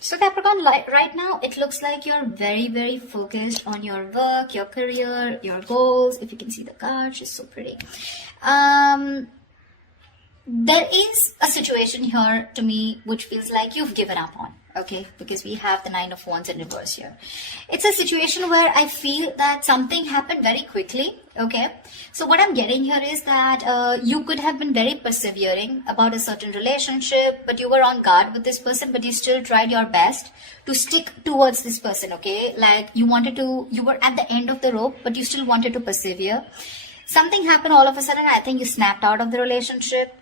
So Capricorn, right now, it looks like you're very, very focused on your work, your career, your goals. If you can see the card, she's so pretty. There is a situation here to me which feels like you've given up on, okay? Because we have the Nine of Wands in reverse here. It's a situation where I feel that something happened very quickly, okay? So what I'm getting here is that you could have been very persevering about a certain relationship, but you were on guard with this person, but you still tried your best to stick towards this person, okay? Like you were at the end of the rope, but you still wanted to persevere. Something happened all of a sudden. I think you snapped out of the relationship.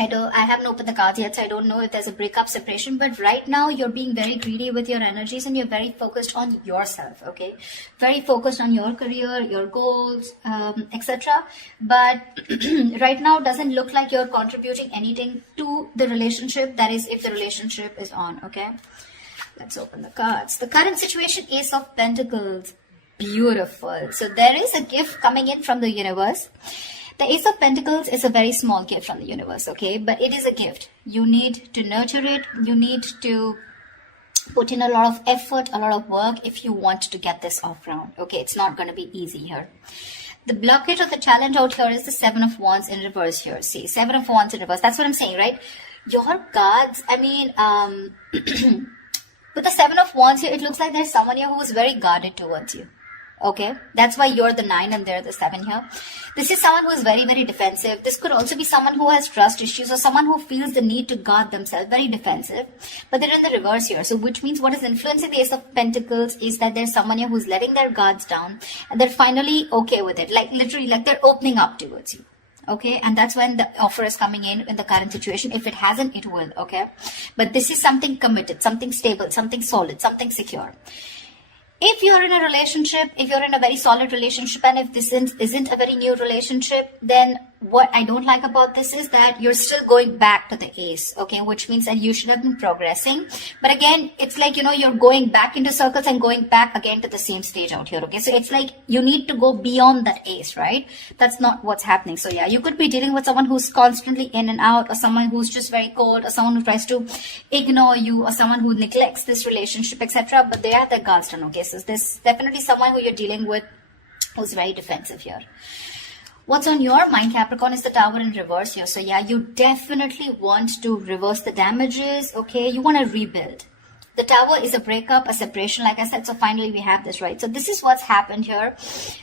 I haven't opened the cards yet, so I don't know if there's a breakup, separation, but right now you're being very greedy with your energies and you're very focused on yourself, okay? Very focused on your career, your goals, etc. But right now doesn't look like you're contributing anything to the relationship, that is if the relationship is on, okay? Let's open the cards. The current situation, Ace of Pentacles. Beautiful. So there is a gift coming in from the universe. The Ace of Pentacles is a very small gift from the universe, okay? But it is a gift. You need to nurture it. You need to put in a lot of effort, a lot of work if you want to get this off ground, okay? It's not going to be easy here. The blockage or the challenge out here is the Seven of Wands in reverse here. See, Seven of Wands in reverse. That's what I'm saying, right? Your cards, I mean, with the Seven of Wands here, it looks like there's someone here who is very guarded towards you. Okay, that's why you're the 9 and they're the 7 here. This is someone who is very, very defensive. This could also be someone who has trust issues or someone who feels the need to guard themselves, very defensive. But they're in the reverse here. So which means what is influencing the Ace of Pentacles is that there's someone here who's letting their guards down and they're finally okay with it. Like literally, like they're opening up towards you. Okay, and that's when the offer is coming in the current situation. If it hasn't, it will, okay? But this is something committed, something stable, something solid, something secure. If you're in a relationship, if you're in a very solid relationship, and if this isn't a very new relationship, then what I don't like about this is that you're still going back to the Ace, okay, which means that you should have been progressing. But again, it's like, you know, you're going back into circles and going back again to the same stage out here, okay? So it's like you need to go beyond that Ace, right? That's not what's happening. So yeah, you could be dealing with someone who's constantly in and out, or someone who's just very cold, or someone who tries to ignore you, or someone who neglects this relationship, etc. But they have their guards down, okay? So there's definitely someone who you're dealing with who's very defensive here. What's on your mind, Capricorn, is the Tower in reverse here. So yeah, you definitely want to reverse the damages, okay? You want to rebuild. The Tower is a breakup, a separation, like I said. So finally we have this, right? So this is what's happened here.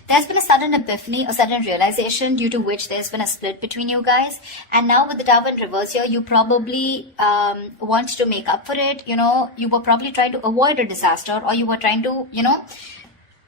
There's been a sudden epiphany, a sudden realization due to which there's been a split between you guys. And now with the Tower in reverse here, you probably want to make up for it. You know, you were probably trying to avoid a disaster, or you were trying to, you know,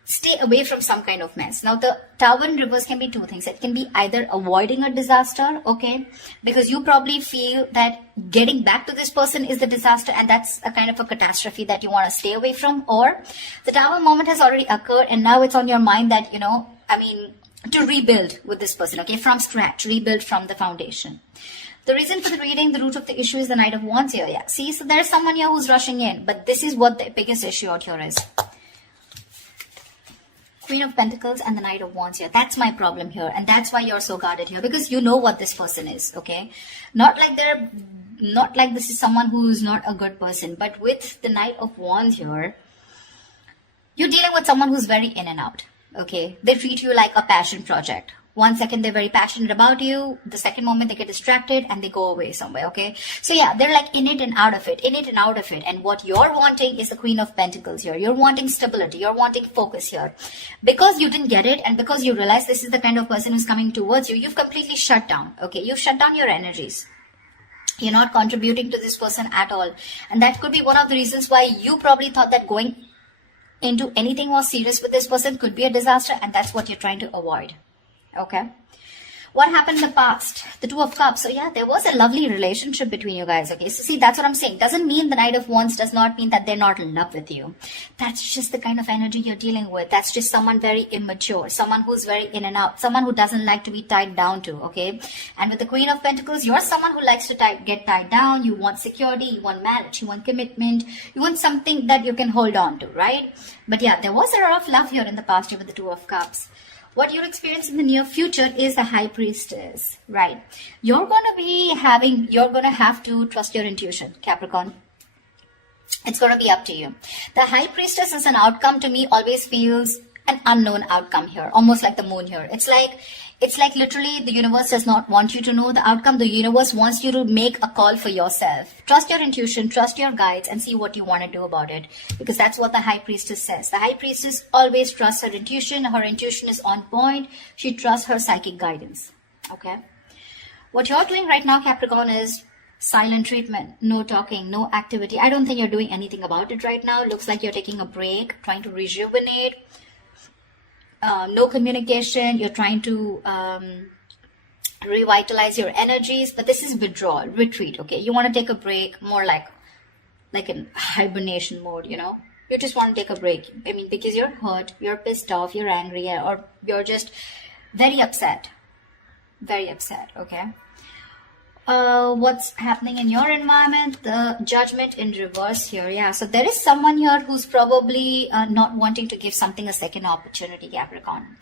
stay away from some kind of mess. Now, the Tower in reverse can be two things. It can be either avoiding a disaster, okay, because you probably feel that getting back to this person is the disaster and that's a kind of a catastrophe that you want to stay away from, or the Tower moment has already occurred and now it's on your mind that, you know, I mean, to rebuild with this person, okay, from scratch, rebuild from the foundation. The reason for the reading, the root of the issue is the Knight of Wands here, yeah. See, so there's someone here who's rushing in, but this is what the biggest issue out here is. Queen of Pentacles and the Knight of Wands here. That's my problem here. And that's why you're so guarded here. Because you know what this person is, okay? Not like this is someone who's not a good person. But with the Knight of Wands here, you're dealing with someone who's very in and out, okay? They treat you like a passion project. 1 second they're very passionate about you, the second moment they get distracted and they go away somewhere, okay? So yeah, they're like in it and out of it, in it and out of it. And what you're wanting is the Queen of Pentacles here. You're wanting stability, you're wanting focus here. Because you didn't get it and because you realize this is the kind of person who's coming towards you, you've completely shut down, okay? You've shut down your energies. You're not contributing to this person at all. And that could be one of the reasons why you probably thought that going into anything more serious with this person could be a disaster, and that's what you're trying to avoid. Okay, what happened in the past? The Two of Cups. So yeah, there was a lovely relationship between you guys. Okay, so see, that's what I'm saying. Doesn't mean the Knight of Wands does not mean that they're not in love with you. That's just the kind of energy you're dealing with. That's just someone very immature, someone who's very in and out, someone who doesn't like to be tied down to. Okay, and with the Queen of Pentacles, you're someone who likes to get tied down. You want security, you want marriage, you want commitment, you want something that you can hold on to, right? But yeah, there was a lot of love here in the past year with the Two of Cups. What you'll experience in the near future is the High Priestess, right? You're going to have to trust your intuition, Capricorn. It's going to be up to you. The High Priestess as an outcome to me always feels an unknown outcome here, almost like the moon here. It's like literally the universe does not want you to know the outcome. The universe wants you to make a call for yourself. Trust your intuition, trust your guides, and see what you want to do about it. Because that's what the High Priestess says. The High Priestess always trusts her intuition. Her intuition is on point. She trusts her psychic guidance. Okay. What you're doing right now, Capricorn, is silent treatment. No talking, no activity. I don't think you're doing anything about it right now. Looks like you're taking a break, trying to rejuvenate. No communication. You're trying to revitalize your energies, but this is withdrawal, retreat. Okay, you want to take a break, more like in hibernation mode. You know, you just want to take a break. I mean, because you're hurt, you're pissed off, you're angry, or you're just very upset. Very upset. Okay. What's happening in your environment? The Judgment in reverse here. Yeah, so there is someone here who's probably not wanting to give something a second opportunity, Capricorn.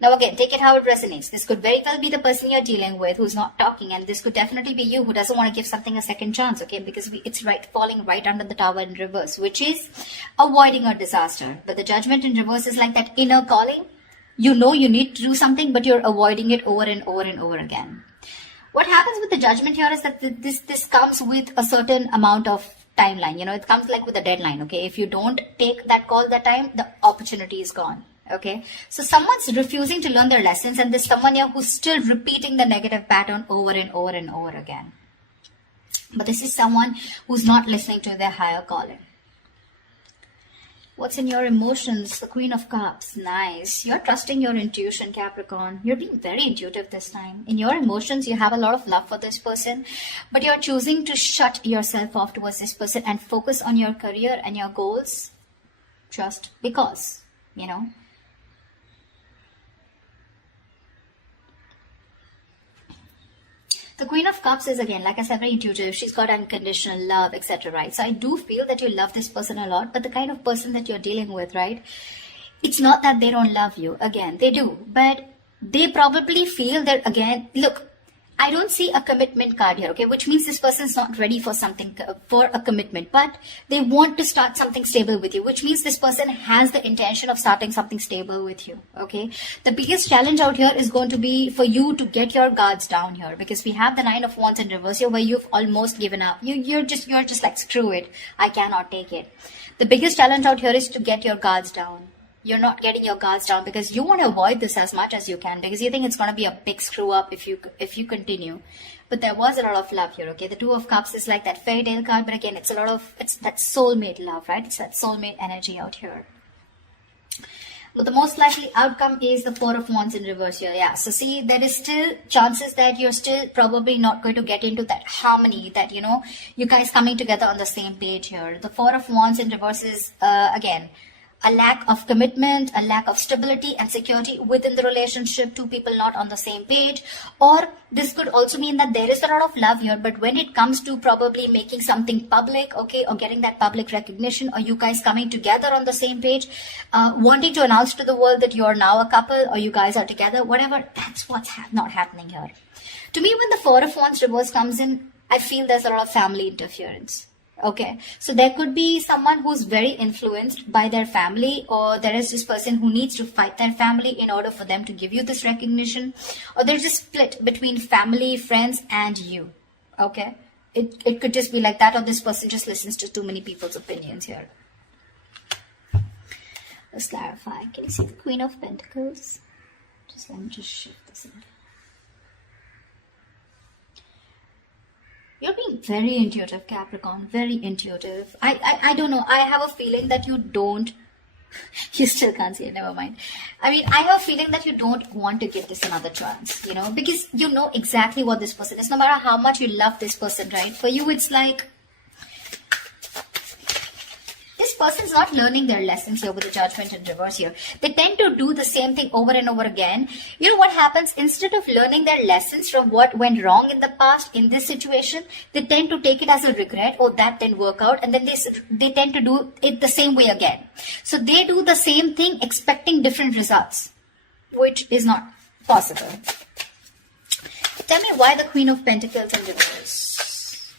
Now again, take it how it resonates. This could very well be the person you're dealing with who's not talking, and this could definitely be you who doesn't want to give something a second chance, okay? Because it's falling right under the Tower in reverse, which is avoiding a disaster. But the Judgment in reverse is like that inner calling. You know you need to do something, but you're avoiding it over and over and over again. What happens with the Judgment here is that this comes with a certain amount of timeline. You know, it comes like with a deadline, okay? If you don't take that call that time, the opportunity is gone, okay? So someone's refusing to learn their lessons, and there's someone here who's still repeating the negative pattern over and over and over again. But this is someone who's not listening to their higher calling. What's in your emotions? The Queen of Cups. Nice. You're trusting your intuition, Capricorn. You're being very intuitive this time. In your emotions, you have a lot of love for this person, but you're choosing to shut yourself off towards this person and focus on your career and your goals just because, you know. The Queen of Cups is, again, like I said, very intuitive. She's got unconditional love, etc., right? So I do feel that you love this person a lot, but the kind of person that you're dealing with, right? It's not that they don't love you. Again, they do. But they probably feel that, again, look, I don't see a commitment card here, okay? Which means this person's not ready for something, for a commitment. But they want to start something stable with you, which means this person has the intention of starting something stable with you, okay? The biggest challenge out here is going to be for you to get your guards down here, because we have the Nine of Wands in reverse here where you've almost given up. You're just like, screw it. I cannot take it. The biggest challenge out here is to get your guards down. You're not getting your guards down because you want to avoid this as much as you can, because you think it's going to be a big screw up if you continue. But there was a lot of love here, okay? The Two of Cups is like that fairy tale card, but again, it's that soulmate love, right? It's that soulmate energy out here. But the most likely outcome is the Four of Wands in reverse here. Yeah, so see, there is still chances that you're still probably not going to get into that harmony, that, you know, you guys coming together on the same page here. The Four of Wands in reverse is, again, a lack of commitment, a lack of stability and security within the relationship, two people not on the same page. Or this could also mean that there is a lot of love here, but when it comes to probably making something public, okay, or getting that public recognition, or you guys coming together on the same page, wanting to announce to the world that you're now a couple or you guys are together, whatever, that's what's not happening here. To me, when the Four of Wands reverse comes in, I feel there's a lot of family interference. Okay, so there could be someone who's very influenced by their family, or there is this person who needs to fight their family in order for them to give you this recognition, or there's a split between family, friends, and you. Okay, it could just be like that, or this person just listens to too many people's opinions here. Let's clarify. Can you see the Queen of Pentacles? Let me just shift this in. You're being very intuitive, Capricorn, very intuitive. I don't know. I have a feeling that you don't, you still can't see it, never mind. I mean, I have a feeling that you don't want to give this another chance, you know, because you know exactly what this person is. No matter how much you love this person, right? For you, it's like, this person's not learning their lessons here with the Judgment in reverse here. They tend to do the same thing over and over again. You know what happens? Instead of learning their lessons from what went wrong in the past in this situation, they tend to take it as a regret. Oh, that didn't work out. And then they tend to do it the same way again. So they do the same thing expecting different results, which is not possible. Tell me why the Queen of Pentacles in reverse.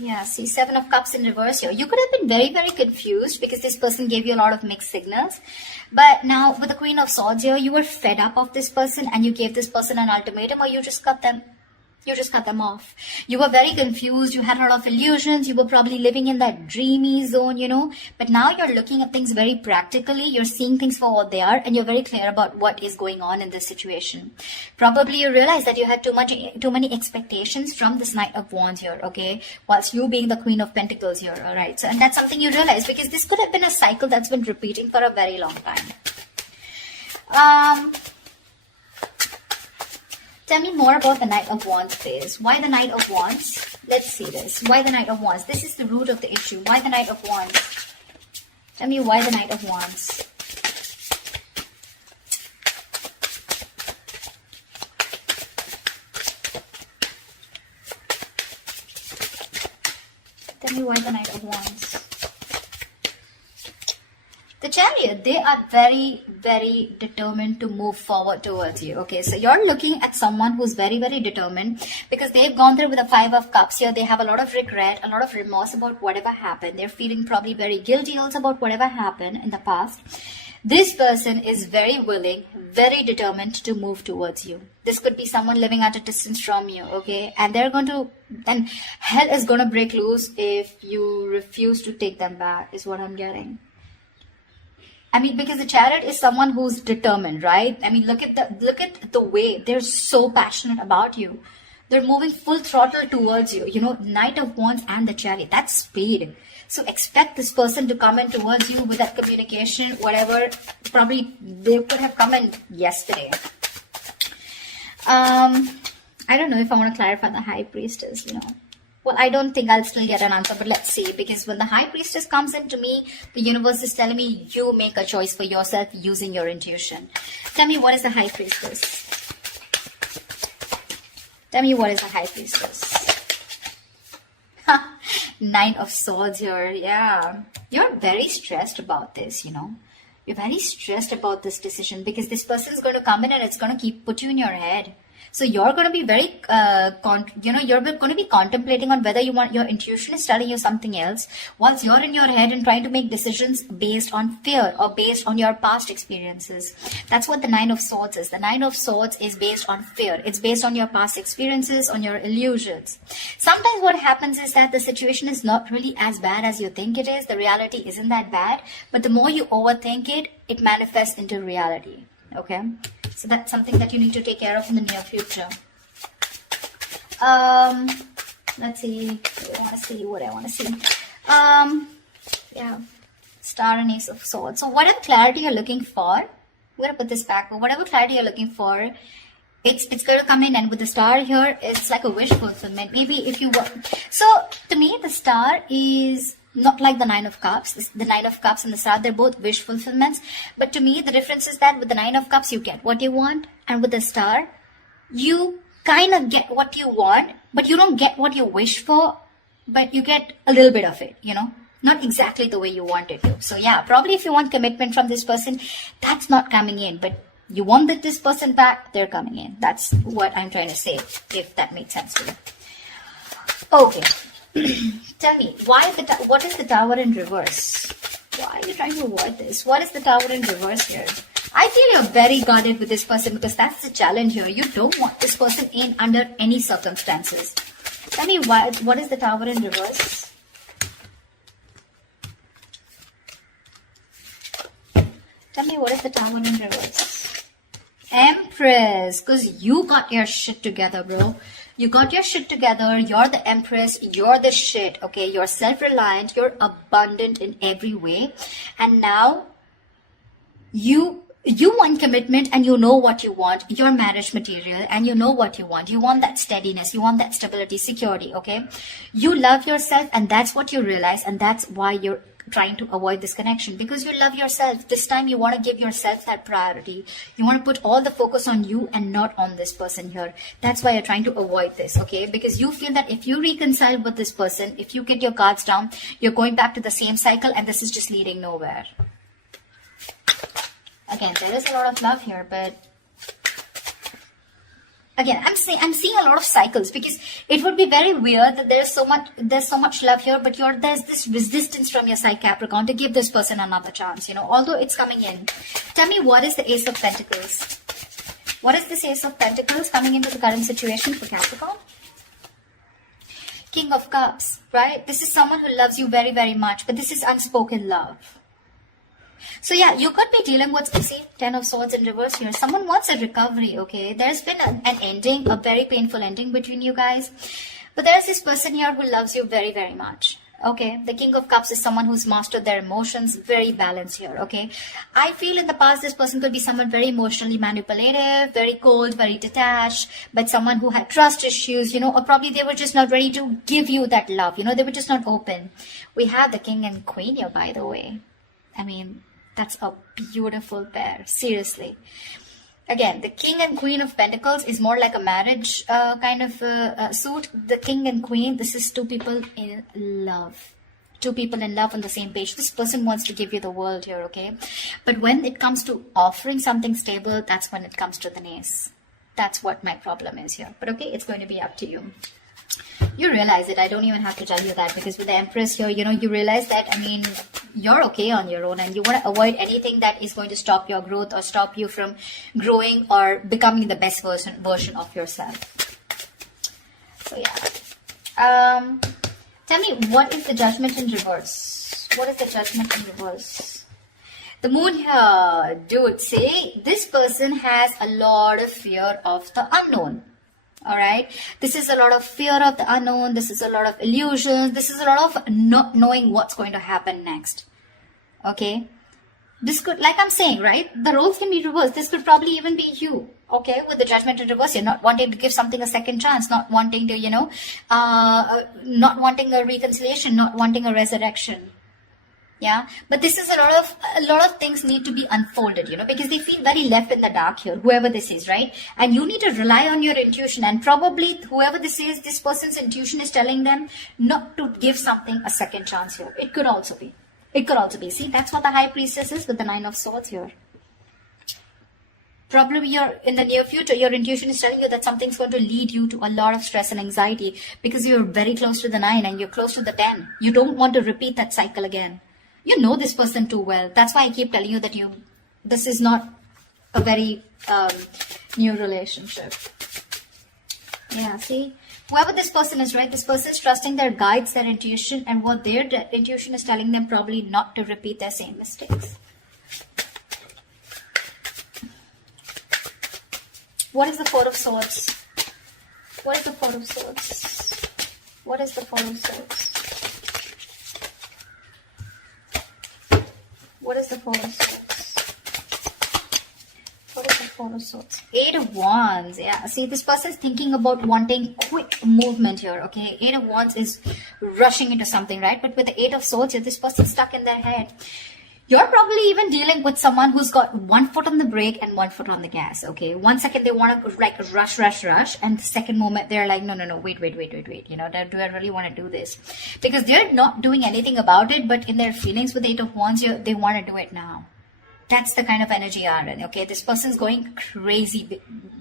Yeah, see, Seven of Cups in reverse here. You could have been very, very confused because this person gave you a lot of mixed signals. But now with the Queen of Swords here, you were fed up of this person and you gave this person an ultimatum, or you just cut them. You just cut them off. You were very confused. You had a lot of illusions. You were probably living in that dreamy zone, you know. But now you're looking at things very practically. You're seeing things for what they are, and you're very clear about what is going on in this situation. Probably you realize that you had too many expectations from this Knight of Wands here, okay? Whilst you being the Queen of Pentacles here, all right? So, and that's something you realize because this could have been a cycle that's been repeating for a very long time. Tell me more about the Knight of Wands phase. Why the Knight of Wands? Let's see this. Why the Knight of Wands? This is the root of the issue. Why the Knight of Wands? Tell me why the Knight of Wands. Tell me why the Knight of Wands. The Chariot, they are very, very determined to move forward towards you. Okay, so you're looking at someone who's very, very determined because they've gone through with the Five of Cups here. They have a lot of regret, a lot of remorse about whatever happened. They're feeling probably very guilty also about whatever happened in the past. This person is very willing, very determined to move towards you. This could be someone living at a distance from you, okay? And and hell is going to break loose if you refuse to take them back, is what I'm getting. I mean, because the Chariot is someone who's determined, right? I mean, look at the way they're so passionate about you. They're moving full throttle towards you. You know, Knight of Wands and the Chariot, that's speed. So expect this person to come in towards you with that communication, whatever. Probably they could have come in yesterday. I don't know if I want to clarify the High Priestess, you know. Well, I don't think I'll still get an answer, but let's see. Because when the High Priestess comes into me, the universe is telling me you make a choice for yourself using your intuition. Tell me, what is the High Priestess? Tell me, what is the High Priestess? Nine of Swords here. Yeah. You're very stressed about this, you know. You're very stressed about this decision because this person is going to come in and it's going to put you in your head. So you're going to be very, you're going to be contemplating on whether your intuition is telling you something else, whilst you're in your head and trying to make decisions based on fear or based on your past experiences. That's what the Nine of Swords is. The Nine of Swords is based on fear. It's based on your past experiences, on your illusions. Sometimes what happens is that the situation is not really as bad as you think it is. The reality isn't that bad, but the more you overthink it, it manifests into reality. Okay? So that's something that you need to take care of in the near future. Let's see. What I want to see. Yeah. Star and Ace of Swords. So whatever clarity you're looking for, we're going to put this back. But whatever clarity you're looking for, it's going to come in. And with the star here, it's like a wish fulfillment. Maybe if you were... So to me, the star is... not like the Nine of Cups. The Nine of Cups and the Star, they're both wish fulfillments. But to me, the difference is that with the Nine of Cups, you get what you want. And with the Star, you kind of get what you want, but you don't get what you wish for, but you get a little bit of it, you know? Not exactly the way you want it to. So yeah, probably if you want commitment from this person, that's not coming in. But you want this person back, they're coming in. That's what I'm trying to say, if that makes sense to you. Okay. Tell me, what is the Tower in reverse? Why are you trying to avoid this? What is the Tower in reverse here? I feel you're very guarded with this person because that's the challenge here. You don't want this person in under any circumstances. Tell me, what is the Tower in reverse? Tell me, what is the Tower in reverse? Empress, because you got your shit together, bro. You got your shit together. You're the Empress. You're the shit. Okay. You're self-reliant. You're abundant in every way. And now you want commitment and you know what you want. You're marriage material and you know what you want. You want that steadiness. You want that stability, security. Okay. You love yourself and that's what you realize. And that's why you're trying to avoid this connection because you love yourself. This time you want to give yourself that priority. You want to put all the focus on you and not on this person here. That's why you're trying to avoid this, okay? Because you feel that if you reconcile with this person, if you get your cards down, you're going back to the same cycle and this is just leading nowhere. Again, there is a lot of love here, but Again, I'm seeing a lot of cycles, because it would be very weird that there's so much love here, but there's this resistance from your side, Capricorn, to give this person another chance, although it's coming in. Tell me, what is the Ace of Pentacles? What is this Ace of Pentacles coming into the current situation for Capricorn? King of Cups, right? This is someone who loves you very, very much, but this is unspoken love. So yeah, you could be dealing with, see, Ten of Swords in reverse here. Someone wants a recovery, okay? There's been an ending, a very painful ending between you guys. But there's this person here who loves you very, very much. Okay, the King of Cups is someone who's mastered their emotions, very balanced here, okay? I feel in the past this person could be someone very emotionally manipulative, very cold, very detached, but someone who had trust issues, or probably they were just not ready to give you that love, they were just not open. We have the King and Queen here, by the way. I mean, that's a beautiful pair, seriously. Again, the King and Queen of Pentacles is more like a marriage kind of suit. The King and Queen, this is two people in love. Two people in love on the same page. This person wants to give you the world here, okay? But when it comes to offering something stable, that's when it comes to the ace. That's what my problem is here. But okay, it's going to be up to you. You realize it. I don't even have to tell you that, because with the Empress here, you realize that, I mean, you're okay on your own, and you want to avoid anything that is going to stop your growth or stop you from growing or becoming the best version of yourself. So yeah. Tell me, what is the Judgment in reverse? What is the Judgment in reverse? The Moon here, dude, say this person has a lot of fear of the unknown. Alright, this is a lot of fear of the unknown. This is a lot of illusions. This is a lot of not knowing what's going to happen next. Okay, this could, like I'm saying, right, the roles can be reversed. This could probably even be you. Okay, with the Judgment in reverse, you're not wanting to give something a second chance, not wanting to, not wanting a reconciliation, not wanting a resurrection. Yeah, but this is a lot of things need to be unfolded, because they feel very left in the dark here, whoever this is, right? And you need to rely on your intuition, and probably whoever this is, this person's intuition is telling them not to give something a second chance here. It could also be. See, that's what the High Priestess is with the Nine of Swords here. Probably in the near future, your intuition is telling you that something's going to lead you to a lot of stress and anxiety, because you're very close to the 9 and you're close to the 10. You don't want to repeat that cycle again. You know this person too well. That's why I keep telling you that this is not a very new relationship. Yeah, see, whoever this person is, right, this person is trusting their guides, their intuition, and what their intuition is telling them probably not to repeat their same mistakes. What is the Four of Swords? What is the Four of Swords? What is the Four of Swords? What is the Four of Swords? What is the Four of Swords? Eight of Wands. Yeah, see, this person is thinking about wanting quick movement here, okay? Eight of Wands is rushing into something, right? But with the Eight of Swords here, this person is stuck in their head. You're probably even dealing with someone who's got one foot on the brake and one foot on the gas, okay? 1 second they want to like rush, and the second moment they're like, no, wait. Do I really want to do this? Because they're not doing anything about it, but in their feelings with Eight of Wands, they want to do it now. That's the kind of energy you are in, okay? This person's going crazy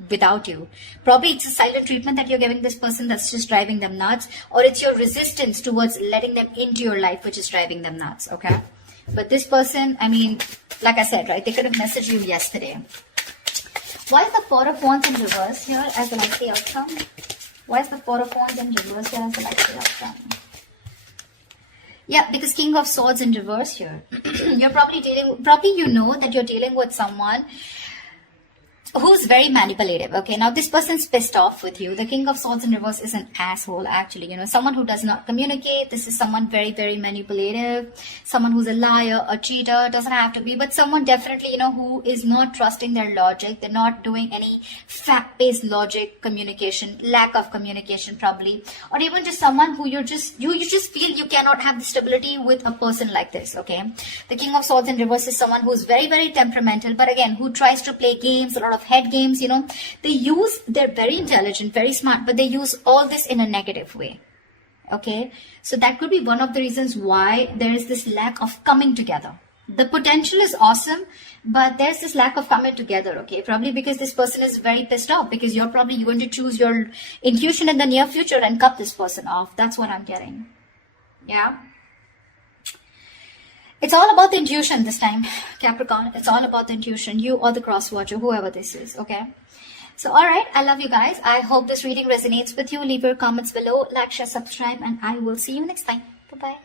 without you. Probably it's a silent treatment that you're giving this person that's just driving them nuts, or it's your resistance towards letting them into your life which is driving them nuts, okay? But this person, I mean, like I said, right, they could have messaged you yesterday. Why is the Four of Wands in reverse here as a likely outcome? Why is the Four of Wands in reverse here as a likely outcome? Yeah, because King of Swords in reverse here. You're probably you know that you're dealing with someone who's very manipulative, okay? Now, this person's pissed off with you. The King of Swords in reverse is an asshole, actually. Someone who does not communicate. This is someone very, very manipulative. Someone who's a liar, a cheater. Doesn't have to be, but someone definitely, who is not trusting their logic. They're not doing any fact-based logic communication, lack of communication, probably. Or even just someone who you just feel you cannot have the stability with a person like this, okay? The King of Swords in reverse is someone who's very, very temperamental, but again, who tries to play games, a lot of head games, they're very intelligent, very smart, but they use all this in a negative way. Okay, so that could be one of the reasons why there is this lack of coming together. The potential is awesome, but there's this lack of coming together, okay? Probably because this person is very pissed off, because you're probably going to choose your intuition in the near future and cut this person off. That's what I'm getting. Yeah. It's all about the intuition this time, Capricorn. It's all about the intuition. You or the cross watcher, whoever this is, okay? So, alright, I love you guys. I hope this reading resonates with you. Leave your comments below, like, share, subscribe, and I will see you next time. Bye-bye.